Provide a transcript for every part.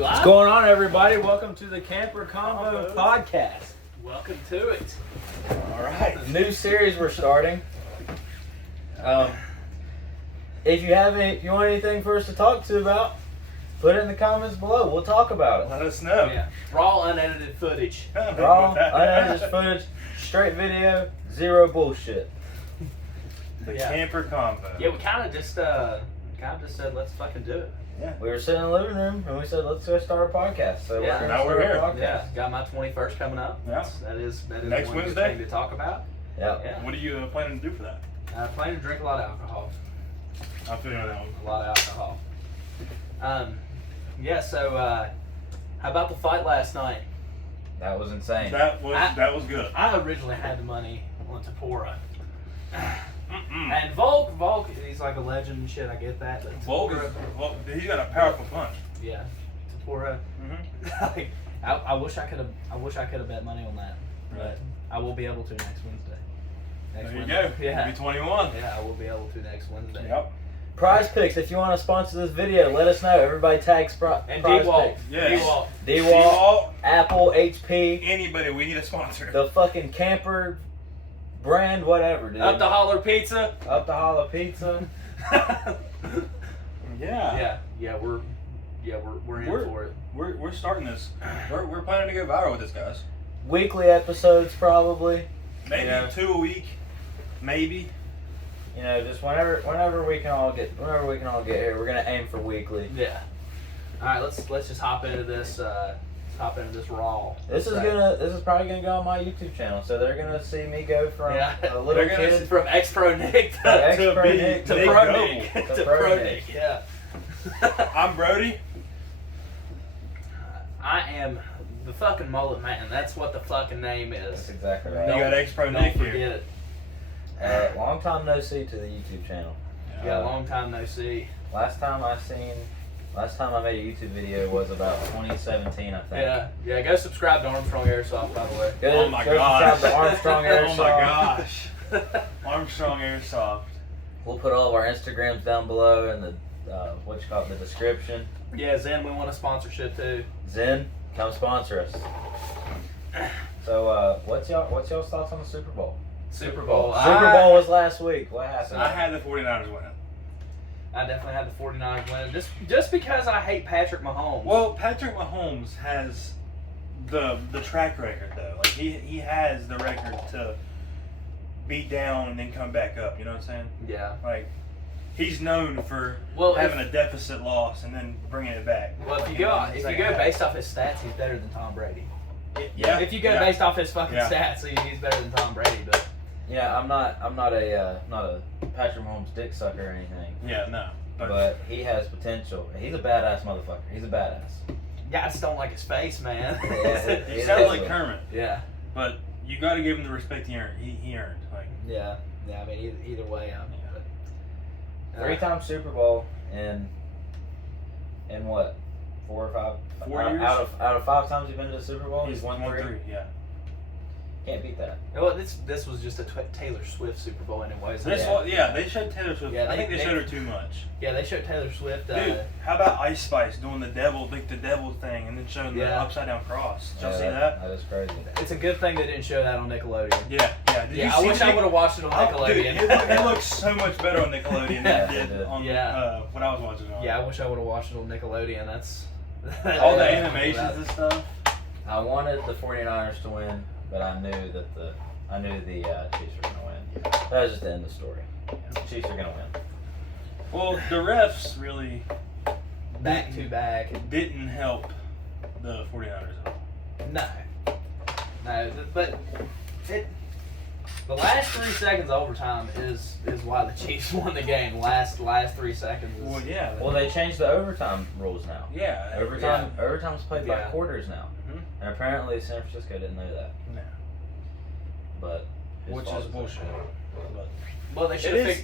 What's going on, everybody? Welcome to the Convo Podcast. Welcome to it. All right, new series we're starting. If you want anything for us to talk to about, put it in the comments below. We'll talk about it. Let us know. Yeah. Raw, unedited footage. Raw, unedited footage, straight video, zero bullshit. The camper combo. Yeah, we kind of just said, let's fucking do it. Yeah. We were sitting in the living room and we said, let's go start a podcast. So Yeah. we're Now going we're to here. start a podcast. Yeah, got my 21st coming up. Yeah. That is Next one Wednesday? good thing to talk about. Yeah. What are you planning to do for that? I plan to drink a lot of alcohol. I'll figure that out. A lot of alcohol. So how about the fight last night? That was insane. That was good. I originally had the money on Tapora. And Volk, he's like a legend and shit, I get that. But Volker, he's got a powerful punch. Yeah. Tapora. Like, I wish I could have bet money on that. But I will be able to next Wednesday. There you go. Yeah. You'll be 21. Yeah, I will be able to next Wednesday. Yep. Prize Picks, if you want to sponsor this video, let us know. Everybody tags And Prize D-Walt. Picks. Yes. D-Walt. D-Walt, Apple, HP, Anybody, we need a sponsor. the fucking camper brand, whatever, dude. Up the holler pizza. Up the Holla Pizza. Yeah. We're in for it. We're starting this. We're planning to go viral with this, guys. Weekly episodes, probably. Maybe 2 a week. Maybe. You know, just whenever we can all get here, we're gonna aim for weekly. Yeah. All right, let's just hop into this. Raw. This is probably gonna go on my YouTube channel, so they're gonna see me go from a little They're gonna kid From ex-pro Nick to ex-pro be- Nick to Nick pro Noble. Nick. To To pro pro Nick. Nick, yeah. I'm Brody. I am the fucking mullet man. That's what the fucking name That's is. exactly You right. got ex-pro Don't Nick forget here. it. Long time no see to the YouTube channel. Yeah, long time no see. Last time I made a YouTube video was about 2017, I think. Yeah. Go subscribe to Armstrong Airsoft, by the way. Go, Oh my go gosh. subscribe to Armstrong Airsoft. Oh my gosh. Armstrong Airsoft. We'll put all of our Instagrams down below in the the description. Yeah, Zen, we want a sponsorship too. Zen, come sponsor us. So, what's y'all's thoughts on the Super Bowl? Super Bowl. Super Bowl was last week. What happened? I had the 49ers winning. I definitely had the 49ers winning. Just because I hate Patrick Mahomes. Well, Patrick Mahomes has the track record though. Like he has the record to beat down and then come back up. You know what I'm saying? Yeah. Like he's known for having a deficit loss and then bringing it back. Well, if you go based off his stats, he's better than Tom Brady. Yeah. If you go based off his fucking stats, he's better than Tom Brady. But Yeah, I'm not a Patrick Mahomes dick sucker or anything. Yeah, no. But he has potential. He's a badass motherfucker. He's a badass. yeah, I just don't like his face, man. Yeah, he sounds like Kermit. Yeah. But you got to give him the respect he earned. He earned. Like Yeah. I mean, either way, Three-time Super Bowl in what? 4 or 5? 4 years. Out of 5 times you've been to the Super Bowl, he's won 3. Yeah. Can't beat that. Well, this was just a Taylor Swift Super Bowl, anyways. They showed Taylor Swift. Yeah, I think they showed her too much. Yeah, they showed Taylor Swift. Dude, how about Ice Spice doing the devil thing and then showing the upside down cross? Did y'all see that? That is crazy. It's a good thing they didn't show that on Nickelodeon. Yeah. Did you I see wish I would have watched it on Nickelodeon. Dude, it looks so much better on Nickelodeon than it did on when I was watching it on. Yeah, I wish I would have watched it on Nickelodeon. That's all the animations and stuff. I wanted the 49ers to win, but I knew the Chiefs were going to win. That was just the end of the story. The Chiefs are going to win. Well, the refs really back to back didn't help the 49ers at all. No, but the last 3 seconds of overtime is why the Chiefs won the game. Last 3 seconds. Well, yeah. Well, they changed the overtime rules now. Yeah. Overtime's played by quarters now. Mm-hmm. And apparently San Francisco didn't know that. No. But Which is bullshit. Well, they should have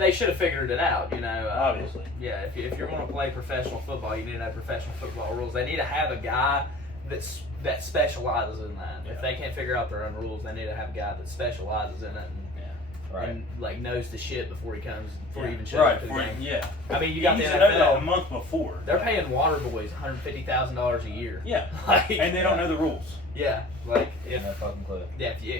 they should have figured it out, you know. Obviously. Yeah, if you're going to play professional football, you need to have professional football rules. They need to have a guy that specializes in that. Yeah. If they can't figure out their own rules, they need to have a guy that specializes in it. And Right. and like knows the shit before he even shows Right. up to the For, game. yeah. I mean, you You got the used to know that a NFL. month before. They're paying water boys $150,000 a year. Yeah. Like, And they don't know the rules. yeah, like if No fucking clue.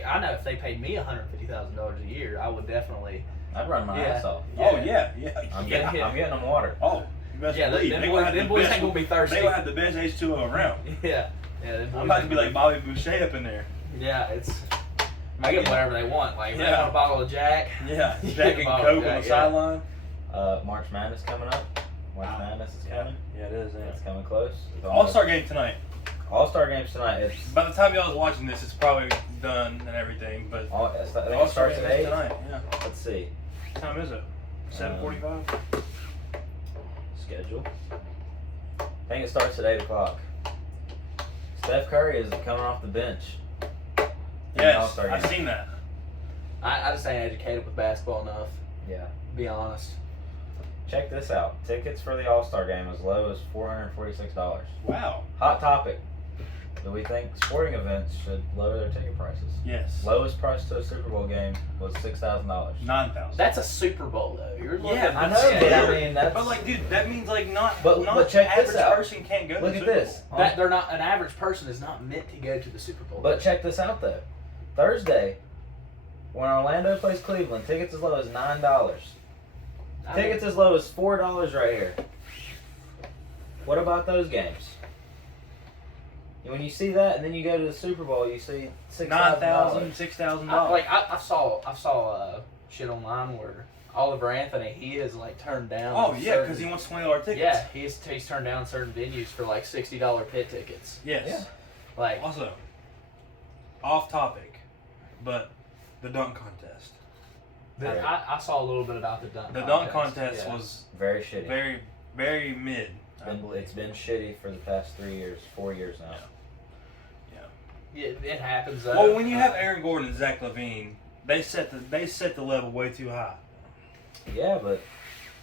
I know if they paid me $150,000 a year, I would definitely. I'd run my ass off. Yeah. Oh yeah. I'm Yeah. getting them water. Oh. You best Yeah, believe. them They gonna have boys the best ain't gonna be thirsty. They gonna have the best H2O around. Yeah, them boys I'm about to ain't be gonna like Bobby Boucher up in there. Yeah, it's. I get whatever they want. Like if they Yeah. want a bottle of Jack. Yeah. You Jack get a and bottle Coke of on Jack, the yeah. sideline. March Madness coming up. March Madness is coming. Yeah, it is. It's coming close. All-Star game tonight. All-Star games tonight. It's By the time y'all's watching this, it's probably done and everything. But I think it All-Star starts game at is 8. tonight. Yeah. Let's see. What time is it? 7:45. Schedule. I think it starts at 8 o'clock. Steph Curry is coming off the bench. Yes, All-Star I've game. seen that. I just ain't educated with basketball enough. Yeah. To be honest. Check this out. Tickets for the All-Star game as low as $446. Wow. Hot topic. Do we think sporting events should lower their ticket prices? Yes. Lowest price to a Super Bowl game was $6,000. 9,000. That's a Super Bowl though. You're looking Yeah, at I the know, but I scale. mean that's. But like, dude, that means like not But check average this out. person can't go to Look the at Super this. Bowl. That they're not an average person is not meant to go to the Super Bowl. But check this out though. Thursday, when Orlando plays Cleveland, tickets as low as $9. I mean, Tickets as low as $4 right here. What about those games? And when you see that, and then you go to the Super Bowl, you see $6,000. $9,000, $6,000. I saw shit online where Oliver Anthony he is like turned down. Oh yeah, certain- because he wants $20 tickets. Yeah, he's turned down certain venues for like $60 pit tickets. Yes. Yeah. Like Also, off topic, but the dunk contest. I saw a little bit about the dunk. The dunk contest yeah. was Very shitty. very, very mid. It's been shitty for the past 4 years now. Yeah, it happens. Well, when you have Aaron Gordon and Zach LaVine, they set the level way too high. Yeah, but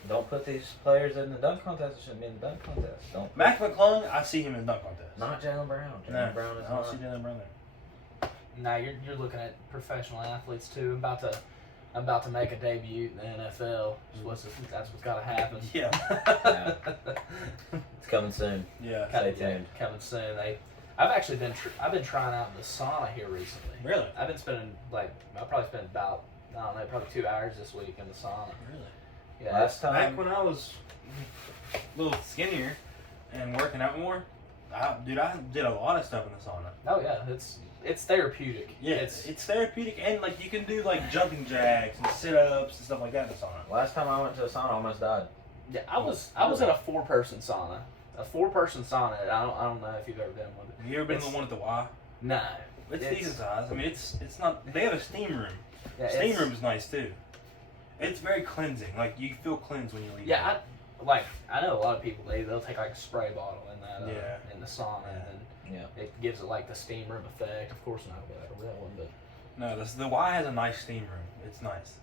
don't put these players in the dunk contest. It shouldn't be in the dunk contest. Don't. Mac McClung, I see him in the dunk contest. Not Jalen Brown. No, Jalen Brown is I don't not. see Jalen Brown there. now you're looking at professional athletes too. About to make a debut in the NFL. That's what's got to happen. Yeah. Yeah. It's coming soon. Yeah. Stay tuned. Coming soon. I've been trying out the sauna here recently. Really? I've been spending I'll probably spend about probably 2 hours this week in the sauna. Really? Yeah. Last Back time. when I was a little skinnier and working out more, I did a lot of stuff in the sauna. Oh yeah, it's therapeutic. Yeah, it's therapeutic and like you can do like jumping jacks and sit-ups and stuff like that in the sauna. Last time I went to a sauna, I almost died. Yeah, I was in a 4-person sauna. A 4-person sauna. I don't know if you've ever been with it. Have you ever been to the one at the Y? No. It's decent size. I mean, it's not. They have a steam room. Yeah, Steam room is nice too. It's very cleansing. Like you feel cleansed when you leave. Yeah, I know a lot of people they'll take like a spray bottle in that in the sauna and it gives it like the steam room effect. Of course not like a real one, but No, the Y has a nice steam room. It's nice.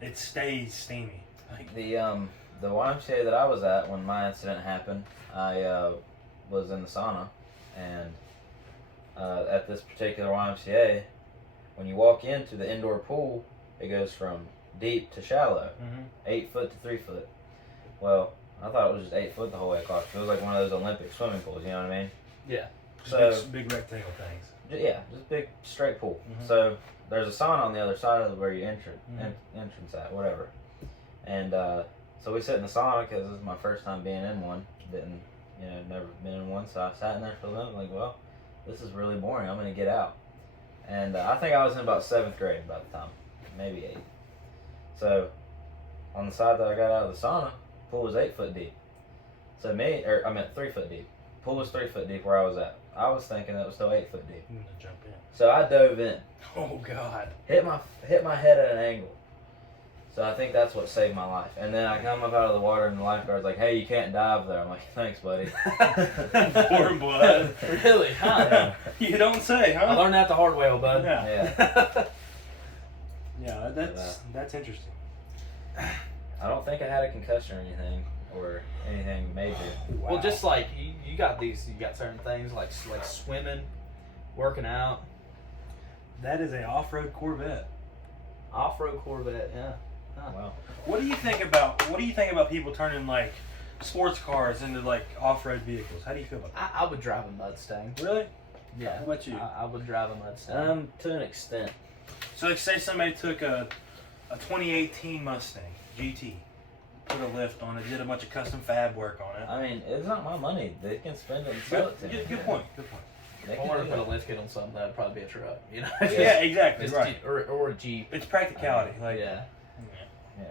It stays steamy. Like The YMCA that I was at when my incident happened, I was in the sauna, and at this particular YMCA, when you walk into the indoor pool, it goes from deep to shallow, 8 foot to 3 foot. Well, I thought it was just 8 foot the whole way across. It was like one of those Olympic swimming pools, you know what I mean? yeah. So big rectangle things. yeah, just big straight pool. Mhm. So there's a sauna on the other side of where you entrance at, whatever. And so we sit in the sauna because this is my first time being in one. Never been in one. So I sat in there for a little, like, well, this is really boring. I'm gonna get out. And I think I was in about 7th grade by the time, maybe 8th. So on the side that I got out of the sauna, pool was 8 foot deep. So I meant 3 foot deep. Pool was 3 foot deep where I was at. I was thinking it was still 8 foot deep. I'm gonna jump in. So I dove in, Oh God. hit my head at an angle. So I think that's what saved my life. And then I come up out of the water and the lifeguard's like, "Hey, you can't dive there." I'm like, "Thanks, buddy." Warm blood. Really? Huh? Yeah. You don't say, I huh? learned that the hard way, old bud. Yeah. Yeah. Yeah, that's interesting. I don't think I had a concussion or anything major. Well, just like you got certain things like swimming, working out. That is a off-road Corvette. Off-road Corvette, yeah. Huh. Wow. What do you think about people turning like sports cars into like off-road vehicles? How do you feel about that? I would drive a Mustang. Really? Yeah. What about you? I would drive a Mustang. To an extent. So like say somebody took a 2018 Mustang GT, put a lift on it, did a bunch of custom fab work on it. I mean, it's not my money. They can spend it and sell it to me. Good point. Good point. They If I can wanted do to put a that. lift kit on something, that'd probably be a truck. You know. Yeah, exactly. Just Right. or a Jeep. It's practicality. Like Yeah. Yeah.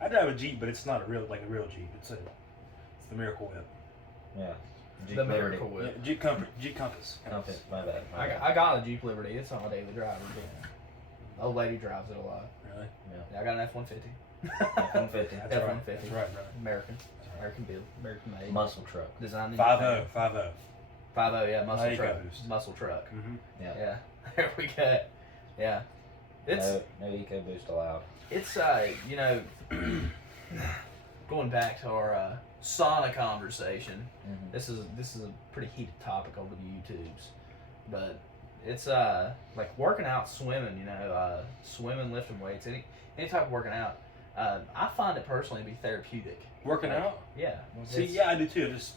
I drive a Jeep, but it's not a real Jeep. It's the Miracle Whip. Yeah. Jeep The Liberty. Miracle Whip. Yeah, Jeep Compass. Compass. My bad. I got a Jeep Liberty. It's on my daily driver. The old lady drives it a lot. Really? Yeah, I got an F-150. F-150. That's F-150. right. That's right, brother. American build, American made. Muscle truck. Designed in 5.0. 5.0, yeah, muscle There you truck. go, Boost. Muscle truck. Mm-hmm. Yeah. There we go. Yeah. It's No EcoBoost allowed. it's going back to our sauna conversation. Mm-hmm. This is a pretty heated topic over the YouTubes, but it's like working out, swimming. Swimming, lifting weights, any type of working out. I find it personally to be therapeutic. Working Like, out? Yeah. See, It's- yeah, I do too. Just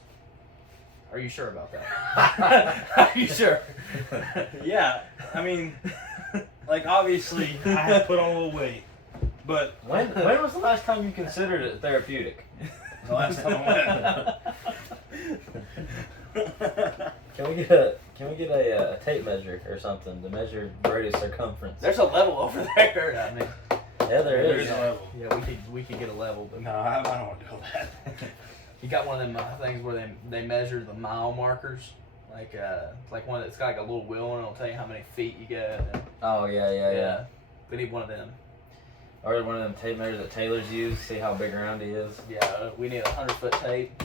Are you sure about that? Are you sure? yeah. I mean, like obviously, I have put on a little weight, but When was the last time you considered it therapeutic? the last time I went. Can we get a tape measure or something to measure radius circumference? There's a level over there. I mean, Yeah, there There is. is a level. yeah, we could get a level, but No, I don't want to do that. you got one of them things where they measure the mile markers, like one that's got like a little wheel and it'll tell you how many feet you go. And, Oh yeah. we need one of them. Or one of them tape measures that tailors use. See how big around he is. Yeah, we need 100-foot tape.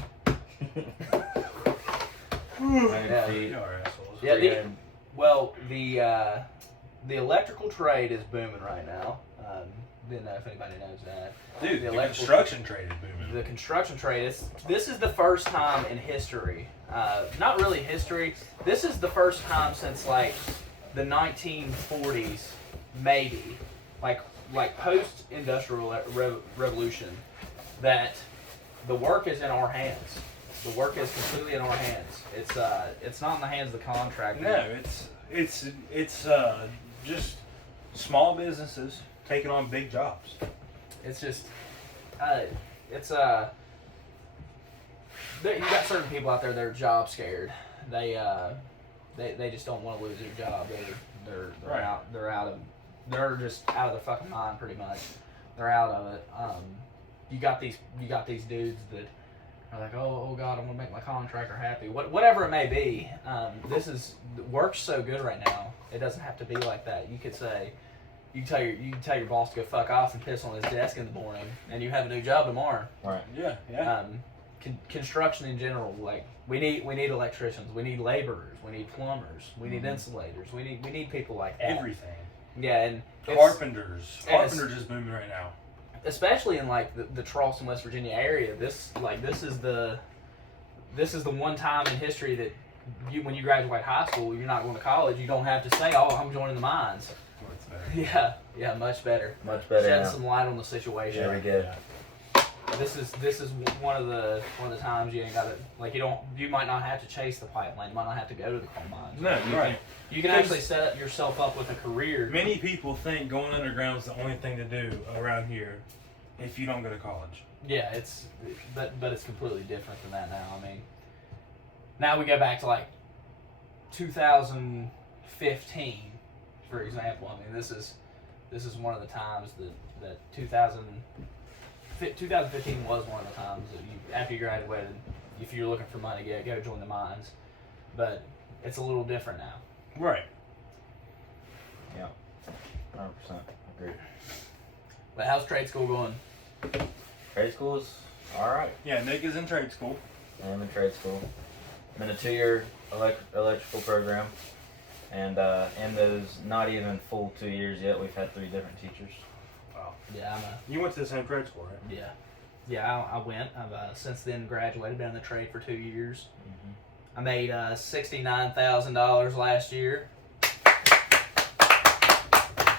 100 Yeah. feet. You are assholes. Yeah, the, 300. well, the electrical trade is booming right now. Didn't know if anybody knows that. Dude, the the electrical- construction trade is booming. The construction trade this is the first time in history, not really history. This is the first time since like the 1940s, maybe, like post-industrial revolution, that the work is in our hands. The work is completely in our hands. It's not in the hands of the contractor. No, it's just small businesses taking on big jobs. It's just, you got certain people out there that are job scared. They just don't want to lose their job. They're Right. they're just out of their fucking mind pretty much. They're out of it. You got these dudes that are like, oh God, I'm gonna make my contractor happy. Whatever it may be. Work's so good right now. It doesn't have to be like that. You could say. You can tell your boss to go fuck off and piss on his desk in the morning, and you have a new job tomorrow. Right. Yeah. Construction in general, like we need electricians, we need laborers, we need plumbers, we need insulators, we need people like that. Everything. Yeah, and Carpenters. and Carpenters is booming right now. especially in like the Charleston, West Virginia area. This is the one time in history that when you graduate high school, you're not going to college. You don't have to say, "Oh, I'm joining the mines." Yeah, much better. Much better Shedding now. some light on the situation. There we go. This is one of the times you ain't got to you might not have to chase the pipeline. You might not have to go to the coal mines. No, you right. You can actually set yourself up with a career. Many people think going underground is the only thing to do around here if you don't go to college. Yeah, but it's completely different than that now. I mean, now we go back to like 2015, for example. I mean, this is one of the times that 2015 was one of the times that after you graduated, if you're looking for money, go join the mines. But it's a little different now. Right. Yeah. 100% agree. But how's trade school going? Trade school is alright. Yeah, Nick is in trade school. I'm in trade school. I'm in a 2-year electrical program. And in those not even full 2 years yet, we've had 3 different teachers. Wow. Yeah, You went to the same trade school, right? Yeah, I went. I've since then graduated, been in the trade for 2 years. Mm-hmm. I made $69,000 last year.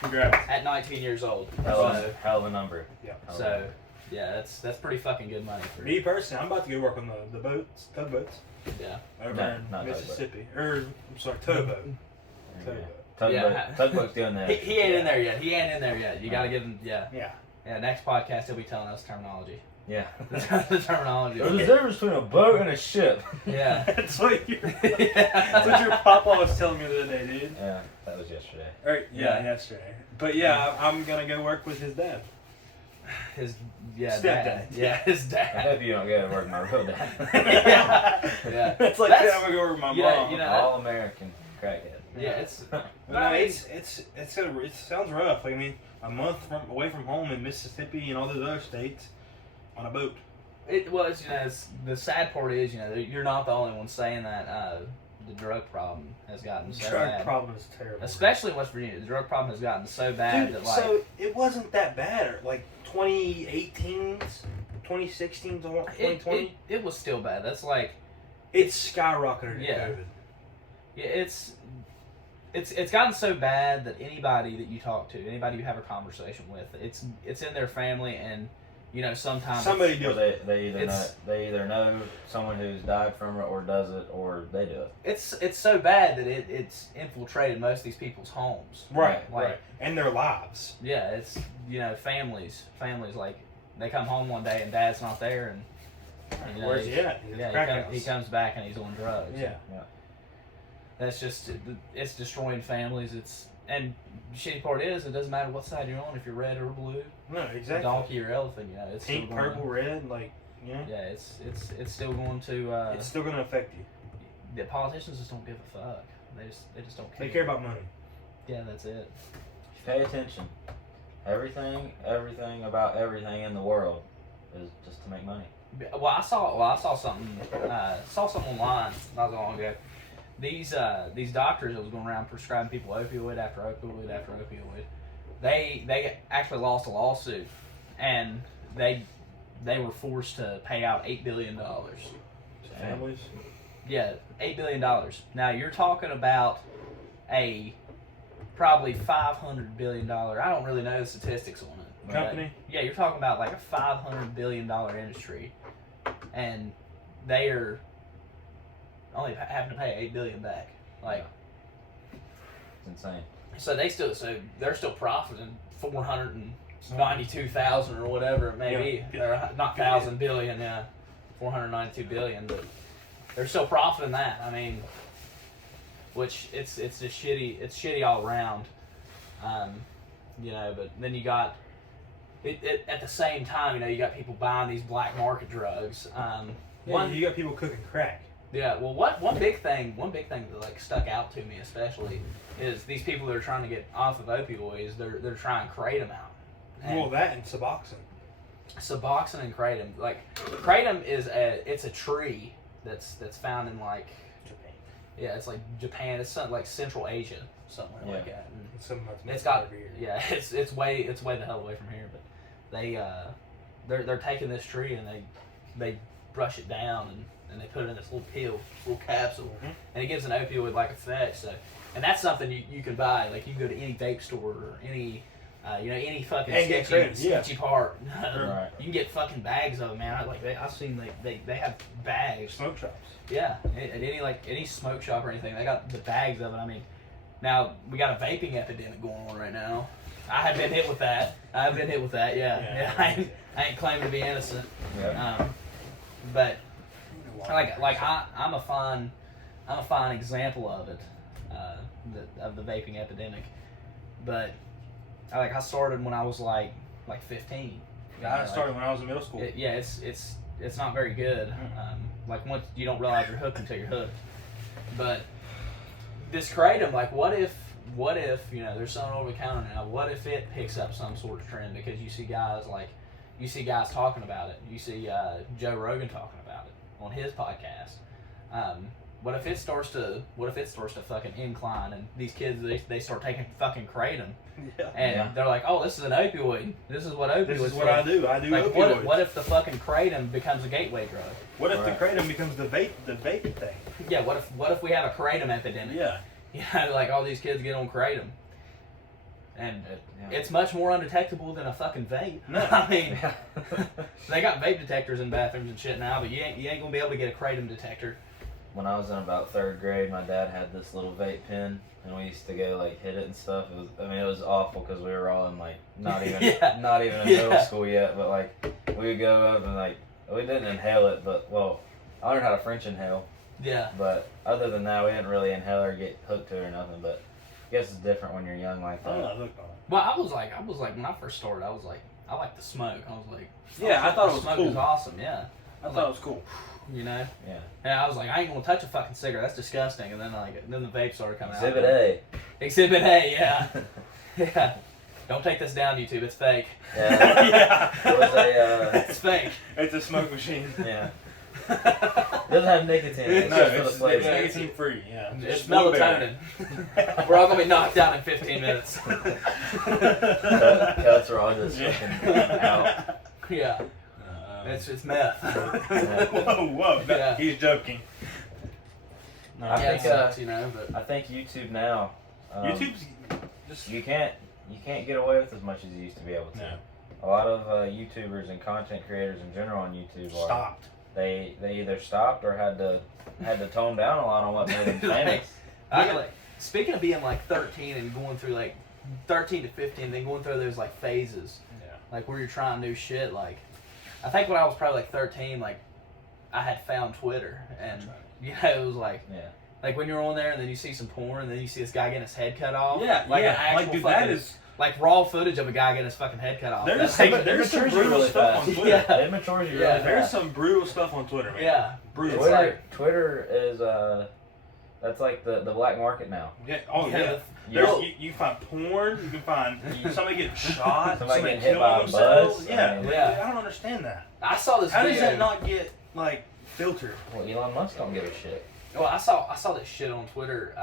Congrats. At 19 years old. Hell of a number. Yeah. So, yeah, that's pretty fucking good money. For Me personally, I'm about to go work on the boats, tugboats. Yeah. Over in Mississippi. I'm sorry, tugboat. Tugboat's doing that. He ain't in there yet. You gotta give him, Yeah. Yeah, next podcast he'll be telling us terminology. Yeah. The terminology. There's a difference between a boat and a ship. Yeah. That's what your papa was telling me the other day, dude. Yeah, that was yesterday. Right, yesterday. But yeah, I'm gonna go work with his dad. Stepdad. Dad. Yeah, his I dad. hope you don't get to work with my real dad. Yeah. It's like That's- I'm gonna go work with my yeah, mom. you know, All American crackhead. Yeah, it's. No, it sounds rough. Like, I mean, a month away from home in Mississippi and all those other states on a boat. It's the sad part is, you're not the only one saying that. The drug problem has gotten so bad. Drug problem is terrible. Especially in West Virginia, the drug problem has gotten so bad Dude, that like. so it wasn't that bad. Like 2018, 2016, 2020. It was still bad. That's like. It's skyrocketed in Yeah. COVID. Yeah, it's gotten so bad that anybody that you talk to, anybody you have a conversation with, it's in their family, and sometimes Somebody do it. They either know someone who's died from it or does it, or they do it. it's so bad that it's infiltrated most of these people's homes. Right, Like, and their lives. Yeah, it's families like they come home one day and dad's not there, and Where's he at? He's at the crack house. he comes back and he's on drugs. Yeah. That's just, it's destroying families. And the shitty part is, it doesn't matter what side you're on, if you're red or blue, No, exactly. donkey or elephant, it's Pink, still going purple, red, like, Yeah, it's still going to. it's still going to affect you. The politicians just don't give a fuck. They just don't care. They care about money. Yeah, that's it. Pay attention. Everything about everything in the world is just to make money. Well, I saw something. Saw something online not long ago. These doctors that was going around prescribing people opioid after opioid after opioid, they actually lost a lawsuit, and they were forced to pay out $8 billion. To families? Yeah, $8 billion. Now you're talking about a probably $500 billion. I don't really know the statistics on it. but, Company? Yeah, you're talking about like a $500 billion industry, and they are only having to pay $8 billion back. Like, It's insane. so they're still profiting 492,000 or whatever it may be. Yeah. Or not thousand billion, 492 billion, but they're still profiting that. I mean, which it's just shitty. It's shitty all around. But then you got it at the same time. You got people buying these black market drugs. You got people cooking crack. Yeah, well, one big thing that like stuck out to me especially is these people that are trying to get off of opioids. They're trying kratom out. Well, that and Suboxone. Suboxone and kratom. Like, kratom is it's a tree that's found in like Japan. Yeah, it's like Japan. It's something like Central Asia, somewhere like that. And It's something that's it's got over here. yeah, it's way the hell away from here. But they're taking this tree and they brush it down and they put it in this little capsule, and it gives an opioid-like effect. So, and that's something you can buy. Like, you can go to any vape store or any any fucking sketchy part. Right. You can get fucking bags of them, man. I've seen they have bags. Smoke shops. Yeah, at any smoke shop or anything, they got the bags of it. I mean, now we got a vaping epidemic going on right now. I have been hit with that. Yeah. I ain't claiming to be innocent. Yeah. But I'm a fine example of it, of the vaping epidemic. But I started when I was like 15. I started when I was in middle school. It's not very good. Once you don't realize you're hooked until you're hooked. But this kratom, what if there's something over the counter now? What if it picks up some sort of trend because you see guys talking about it? You see Joe Rogan talking about it on his podcast. What if it starts to fucking incline and these kids they start taking fucking kratom and they're like, oh, this is an opioid. This is what opioids. This is what I do. I do opioids. What if the fucking kratom becomes a gateway drug? What if the kratom becomes the vaping thing? Yeah. What if we have a kratom epidemic? Yeah. All these kids get on kratom. And it's much more undetectable than a fucking vape. No. I mean, they got vape detectors in bathrooms and shit now, but you ain't gonna be able to get a kratom detector. When I was in about 3rd grade, my dad had this little vape pen, and we used to go like hit it and stuff. It was awful because we were all in like not even in middle school yet, but like we would go up and like we didn't inhale it, but I learned how to French inhale. Yeah. But other than that, we didn't really inhale or get hooked to it or nothing. But I guess it's different when you're young like that. I'm not hooked on it. Well, I was like when I first started, I was like, I like the smoke. I was like, Yeah, I thought it was smoke cool. was awesome. Yeah. I thought it was cool. You know? Yeah. And I was like, I ain't gonna touch a fucking cigarette. That's disgusting. And then the vape started coming out. Exhibit A. Exhibit A, yeah. Yeah. Don't take this down, YouTube. It's fake. Yeah. Yeah. It was a. It's fake. It's a smoke machine. Yeah. It doesn't have nicotine. It's No, just for the it's flavor. nicotine free. Yeah. It's Just blueberry. melatonin. We're all gonna be knocked out in 15 minutes. Cuts are all just fucking out. Yeah. It's meth. Whoa. No, Yeah. he's joking. No, I Yeah, think, it sucks, you know, but I think YouTube now. YouTube's just You can't get away with as much as you used to be able to. no. A lot of YouTubers and content creators in general on YouTube are Stopped. they either stopped or had to tone down a lot on what made them famous. Speaking of being like 13 and going through like 13 to 15, then going through those like phases, Yeah. like where you're trying new shit. Like, I think when I was probably like 13, like I had found Twitter, and you know it was like, Yeah. like when you're on there and then you see some porn and then you see this guy getting his head cut off. Yeah. like yeah. an actual Like, dude, fucking, that is. like raw footage of a guy getting his fucking head cut off. There's That's some like, brutal stuff on Twitter. Yeah. It matures you Yeah, really There's fast. some brutal stuff on Twitter, man. yeah. Brutal. It's Twitter, like- Twitter is that's like the black market now. Yeah. Oh yeah. You- You find porn. You can find somebody getting shot. Somebody getting hit killing by a themselves. bus. Yeah. I mean, Yeah. I don't understand that. I saw this How video. does that not get like filtered? Well, Elon Musk don't give a shit. Well, I saw this shit on Twitter.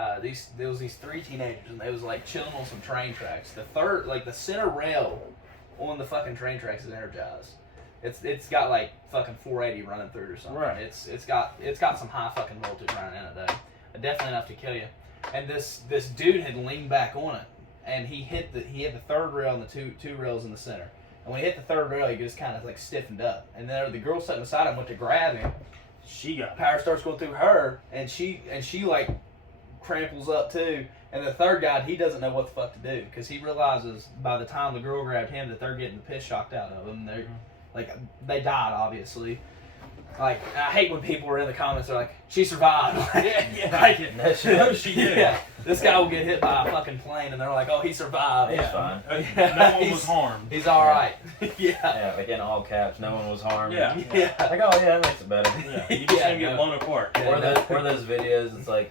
There was these 3 teenagers and they was like chilling on some train tracks. The center rail on the fucking train tracks is energized. It's got like fucking 480 running through it or something. Right. It's got some high fucking voltage running in it though. Definitely enough to kill you. And this dude had leaned back on it and he hit the 3rd rail and the two rails in the center. And when he hit the 3rd rail, he just kind of like stiffened up. And then the girl sitting beside him went to grab him. She got Power starts going through her, and she like cramples up too. And the 3rd guy, he doesn't know what the fuck to do because he realizes by the time the girl grabbed him that they're getting the piss shocked out of them. They're like they died obviously. Like I hate when people are in the comments. They're like, "She survived." Like, That shit. No, she did. yeah, this guy will get hit by a fucking plane, and they're like, "Oh, he survived." He's Yeah. fine. No one was harmed. He's all right. Yeah. Yeah, like in all caps, no one was harmed. Yeah. Yeah. Like, oh yeah, that makes it better. Yeah. You just Yeah, gonna get no. blown apart. Yeah. Or those videos, it's like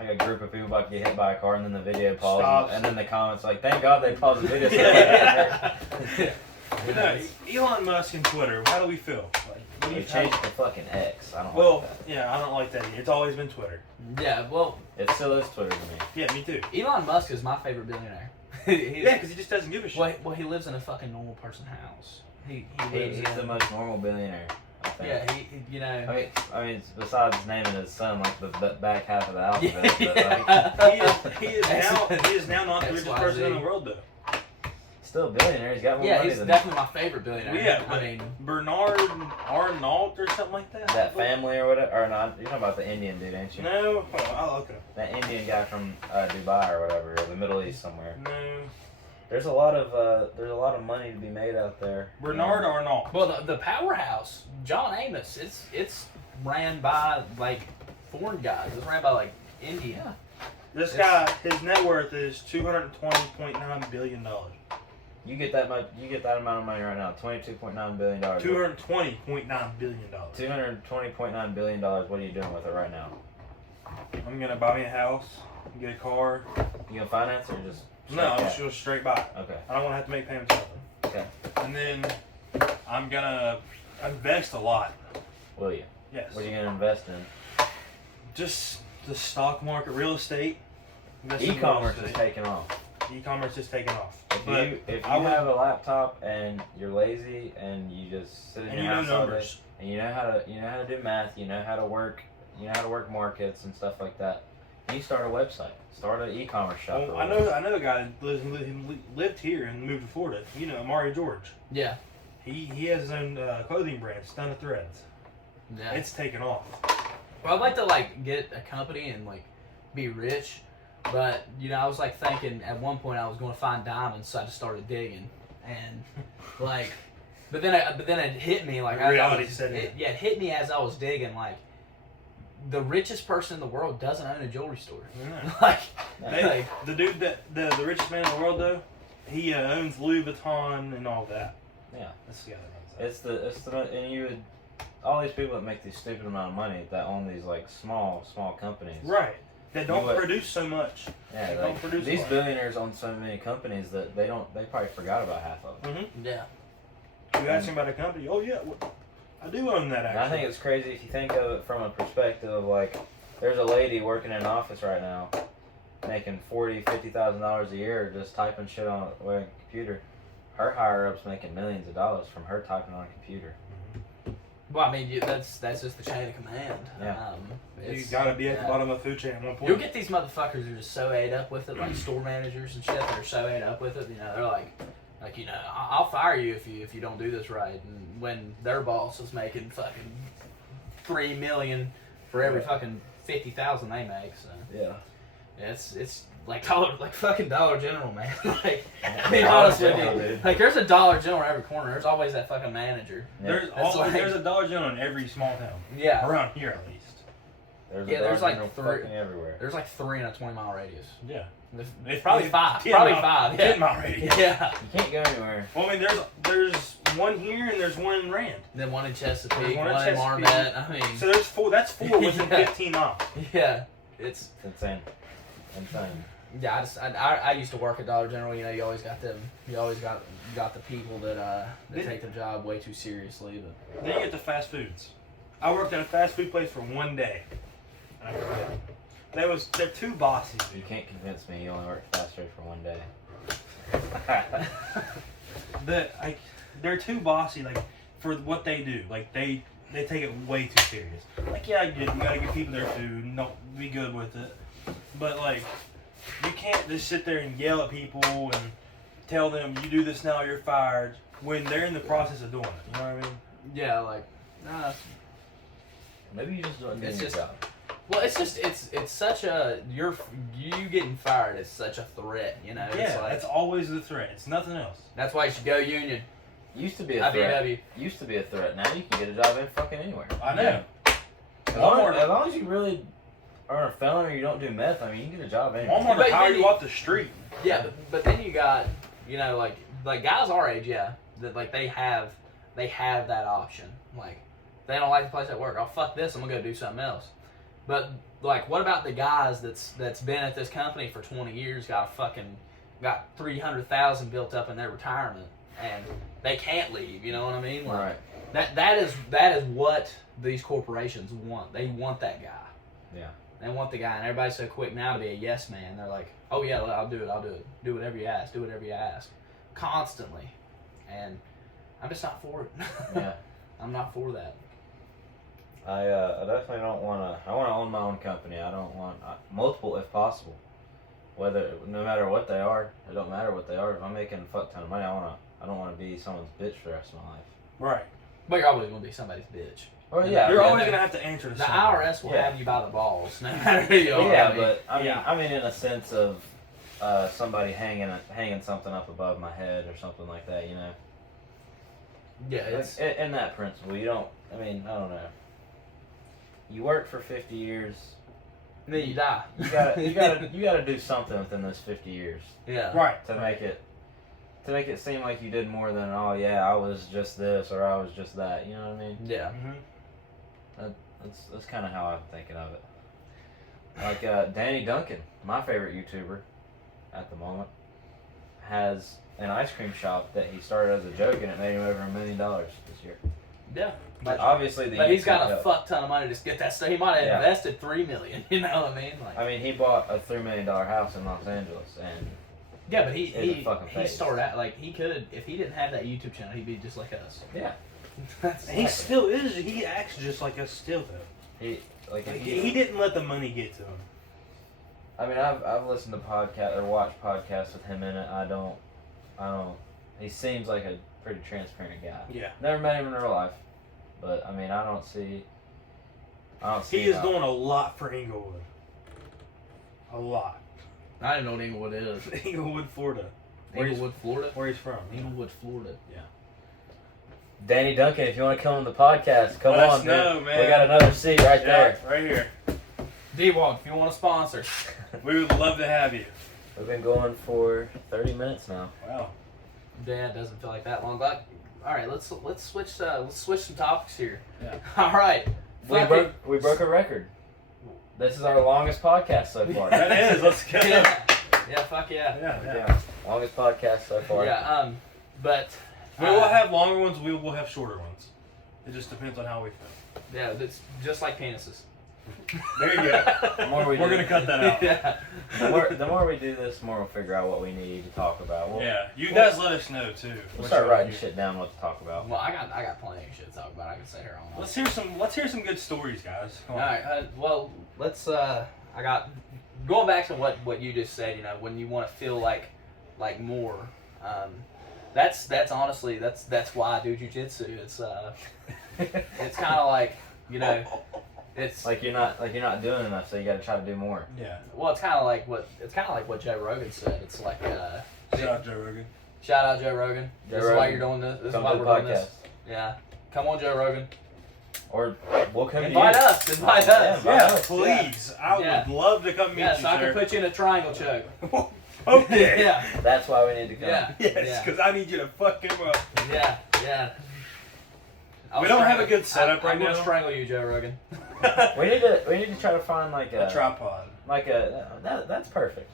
a group of people about to get hit by a car, and then the video pauses, Stops. and then the comments like, thank God they paused the video. So Yeah. But no, Elon Musk and Twitter. How do we feel? Like, what do They you changed the fucking X. I don't Well, like that. yeah, I don't like that. It's always been Twitter. Yeah. Well, It still is Twitter to me. Yeah, me too. Elon Musk is my favorite billionaire. Yeah, because he just doesn't give a shit. Well, he lives in a fucking normal person house. He lives He's in, the most normal billionaire, I think. Yeah, you know. I mean, besides naming his son like the back half of the alphabet, Yeah. but like, He is now not the richest XYZ. person in the world, though. still a billionaire. He's got more Yeah, money he's than definitely my favorite billionaire. Yeah, I but mean, Bernard Arnault or something like that. that family or whatever. Or not? You know about the Indian dude, ain't you? No, I'll look it up. That Indian guy from Dubai or whatever, or the Middle East somewhere. No, There's a lot of money to be made out there. Bernard Arnault. well, the powerhouse, John Amos, it's ran by like foreign guys. It's ran by like India. This guy, his net worth is $220.9 billion. You get that much. You get that amount of money right now. $22.9 billion. $220.9 billion. $220.9 billion. What are you doing with it right now? I'm gonna buy me a house, get a car. You gonna finance or just? No, I'm straight just gonna straight buy it. Okay. I don't want to have to make payments on it. Okay. And then I'm gonna invest a lot. Will you? Yes. What are you gonna invest in? Just the stock market, real estate. invest in real E-commerce is estate. taking off. E-commerce is taking off. If But you I would- have a laptop and you're lazy and you just sit in and your you know house all day, numbers. and you know how to do math, you know how to work markets and stuff like that, You start a website. Start an e-commerce shop. Well, I know a guy that lived here and moved to Florida. You know, Mario George. Yeah. He has his own clothing brand, Stun of Threads. Yeah. It's taken off. Well, I'd like to like get a company and like be rich, but you know, I was like thinking at one point I was going to find diamonds, so I just started digging, and like, but then it hit me like reality set in. It hit me as I was digging like. The richest person in the world doesn't own a jewelry store. Yeah. like the dude that the richest man in the world though, he owns Louis Vuitton and all that. Yeah, that's the guy that owns that. It's the and you would all these people that make these stupid amount of money that own these like small companies. Right. That don't produce so much. Yeah, they like, don't produce these billionaires own so many companies that they probably forgot about half of them. Mm-hmm. Yeah. You ask him about a company, oh yeah, I do own that actually. And I think it's crazy if you think of it from a perspective of like, there's a lady working in an office right now, making $40,000-$50,000 a year just typing shit on a computer. Her higher ups making millions of dollars from her typing on a computer. Well, I mean, that's just the chain of command. Yeah. You gotta be at the bottom of the food chain at one point. You'll get these motherfuckers who are just so ate up with it, like store managers and shit. They're so ate up with it. You know, they're like you know, I'll fire you if you don't do this right. And when their boss is making fucking $3 million for every fucking 50,000 they make, so yeah, it's like fucking Dollar General, man. Like, I mean, honestly, like there's a Dollar General in every corner. There's always that fucking manager. Yeah. There's a Dollar General in every small town. Yeah, around here at least. There's like three everywhere. There's like 3 in a 20-mile radius. Yeah. It's probably 5. Probably 5. Yeah. 10-mile radius. Yeah. You can't go anywhere. Well, I mean, there's one here and there's one in Rand. Then one in Chesapeake, one in Marmet. I mean, so there's 4. That's 4 within 15 miles. Yeah, it's insane. Yeah, I used to work at Dollar General. You know, you always got them. You always got the people that take their job way too seriously. But then you get the fast foods. I worked at a fast food place for one day. They're too bossy. You can't convince me you only worked fast food for one day. They're too bossy, like, for what they do. Like, they take it way too serious. Like, yeah, you gotta give people their food and don't be good with it. But, like, you can't just sit there and yell at people and tell them, you do this now, you're fired, when they're in the process of doing it. You know what I mean? Yeah, like, maybe you just don't do your job. Well, it's just it's such a you getting fired is such a threat, you know. Yeah, it's like, that's always the threat. It's nothing else. That's why you should go union. Used to be a threat. Used to be a threat. Now you can get a job in fucking anywhere. I know. As long as you really are a felon or you don't do meth, I mean, you can get a job anywhere. Walmart will hire you off the street. Yeah, but then you got, you know, like guys our age, yeah, that like they have that option. Like, they don't like the place at work. Oh, fuck this, I'm gonna go do something else. But like, what about the guys that's been at this company for 20 years, got $300,000 built up in their retirement, and they can't leave? You know what I mean? Like, right. That is what these corporations want. They want that guy. Yeah. They want the guy, and everybody's so quick now to be a yes man. They're like, oh yeah, I'll do it. Do whatever you ask. Constantly, and I'm just not for it. Yeah. I'm not for that. I definitely don't want to. I want to own my own company. I don't want multiple if possible. No matter what they are, it don't matter what they are. If I'm making a fuck ton of money, I don't want to be someone's bitch for the rest of my life. Right. But you're always going to be somebody's bitch. Well, yeah. You're always going to have to answer to the somebody. IRS will have you by the balls, no matter who you are. Yeah, but I mean, in a sense of somebody hanging something up above my head or something like that, you know. Yeah, it's in that principle. You don't. I mean, I don't know. You work for 50 years. And then you die. You gotta do something within those 50 years. Yeah. Right. To make it seem like you did more than, oh yeah, I was just this or I was just that. You know what I mean? Yeah. Mm-hmm. That's kind of how I'm thinking of it. Like Danny Duncan, my favorite YouTuber at the moment, has an ice cream shop that he started as a joke, and it made him over $1 million this year. Yeah. But obviously, but he's got a fuck ton of money to get that stuff. He might have invested $3 million. You know what I mean? Like, I mean, he bought a $3 million house in Los Angeles, and yeah, but he started out like he could, if he didn't have that YouTube channel, he'd be just like us. Yeah. He still is. He acts just like us still though. He didn't let the money get to him. I mean, I've listened to podcast or watched podcasts with him in it. I don't. He seems like a pretty transparent guy. Yeah. Never met him in real life, but I mean, I don't see. He is doing a lot for Inglewood. A lot. I don't know what Inglewood is. Inglewood, Florida. Inglewood, Florida? Where he's from. Inglewood, Florida. Yeah. Danny Duncan, if you want to come on the podcast, come Let on, us know, man. We got another seat right there. Right here. D-Walk, if you want to sponsor. We would love to have you. We've been going for 30 minutes now. Wow. Yeah, it doesn't feel like that long. But all right, let's switch some topics here. Yeah. All right. We broke a record. This is our longest podcast so far. That is. Let's go. Yeah. Yeah. Fuck yeah. Yeah. Longest podcast so far. Yeah. But We will have longer ones. We will have shorter ones. It just depends on how we feel. yeah, it's just like penises. There you go. We're gonna cut that out. Yeah. The more we do this, the more we'll figure out what we need to talk about. You guys let us know too. We'll start writing shit down what to talk about. Well, I got plenty of shit to talk about. I can sit here all night. Let's hear some good stories, guys. Come All on. right. Well, let's. I got going back to what you just said. You know, when you want to feel like more. That's honestly that's why I do jujitsu. It's it's kind of like, you know, it's like you're not doing enough, so you got to try to do more. Yeah. well, it's kind of like what Joe Rogan said. It's like Shout out Joe Rogan. shout out Joe Rogan. Joe This is why Rogan. you're doing this. This is Come why to the we're doing podcast, this. Yeah, come on, Joe Rogan. or we'll come Invite to you. us. Invite Yeah, us. invite Yeah, us. please. I Yeah. would love to come meet Yeah, you, so I sir. can put you in a triangle choke. Okay. Yeah, That's why we need to come. yeah, Yes, because I need you to fuck him up. yeah, yeah. We don't have a good setup right I'm gonna now. strangle you, Joe Rogan. We need to try to find like A tripod. that's perfect.